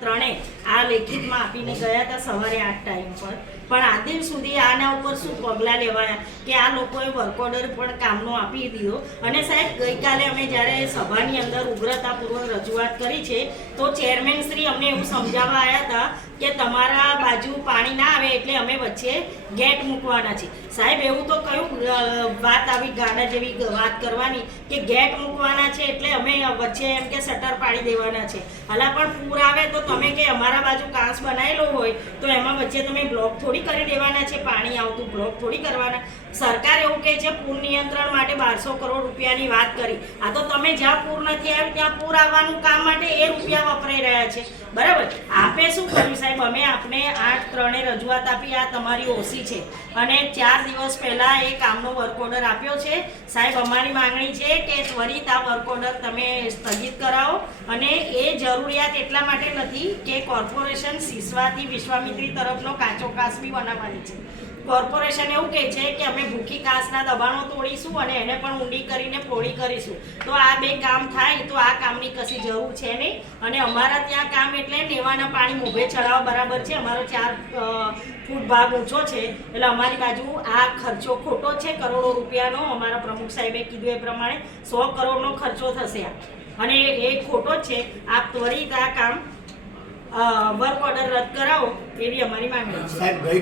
ત્રણે આ લેખિતમાં આપીને ગયા હતા સવારે આઠ ટાઈમ પર. પણ આ દિન સુધી આના ઉપર શું પગલાં લેવાયા? કે આ લોકોએ વર્ક ઓર્ડર પણ કામનો આપી દીધો. અને સાહેબ, ગઈકાલે અમે જ્યારે સભાની અંદર ઉગ્રતાપૂર્વક રજૂઆત કરી છે, તો ચેરમેન શ્રી અમને એવું સમજાવવા આવ્યા હતા કે તમારા બાજુ એટલે અમે વચ્ચે ગેટ મૂકવાના છે. સાહેબ, એવું તો કયું વાત આવી ગાડા જેવી વાત કરવાની કે ગેટ મૂકવાના છે એટલે અમે વચ્ચે એમ કે શટર પાડી દેવાના છે. હલા પણ પૂર આવે તો તમે કે અમારા બાજુ કાંસ બનાવેલો હોય તો એમાં વચ્ચે તમે બ્લોક થોડી કરી દેવાના છે, પાણી આવતું બ્લોક થોડી કરવાના. સરકાર એવું કહે છે, પૂર નિયંત્રણ માટે બારસો કરોડ રૂપિયાની વાત કરી. આ તો તમે જ્યાં પૂર નથી આવ્યું, ત્યાં પૂર આવવાનું કામ માટે એ રૂપિયા વપરાઈ રહ્યા છે. બરાબર? આપે શું કર્યું સાહેબ? અમે આપને આઠ ત્રણે રજૂઆત આપી. આ તમારી ઓછી છે. અને ચાર દિવસ પહેલાં એ કામનો વર્ક ઓર્ડર આપ્યો છે. સાહેબ, અમારી માંગણી છે કે ત્વરિત આ વર્ક ઓર્ડર તમે સ્થગિત કરાવો. અને એ જરૂરિયાત એટલા માટે નથી કે કોર્પોરેશન સિસવાથી વિશ્વામિત્રી તરફનો કાચો કાસ બી બનાવવાની છે. કોર્પોરેશન એવું કહે છે કે અમે ભૂખી કાચના દબાણો તોડીશું અને એને પણ ઊંડી કરીને પોળી કરીશું. તો આ બે કામ થાય તો આ કામની કશી જરૂર છે નહીં. અને અમારા ત્યાં કામ એટલે નેવાના પાણી મોભે ચડાવવા બરાબર છે. અમારો ચાર ફૂટ ભાગ ઊંચો છે. એટલે અમારી બાજુ આ ખર્ચો ખોટો છે. કરોડો રૂપિયાનો અમારા પ્રમુખ સાહેબે કીધું એ પ્રમાણે સો કરોડનો ખર્ચો થશે આ. અને એ ખોટો છે. આપ ત્વરિત આ કામ વર્ક ઓર્ડર રદ કરાવો એવી અમારી માંગણી છે.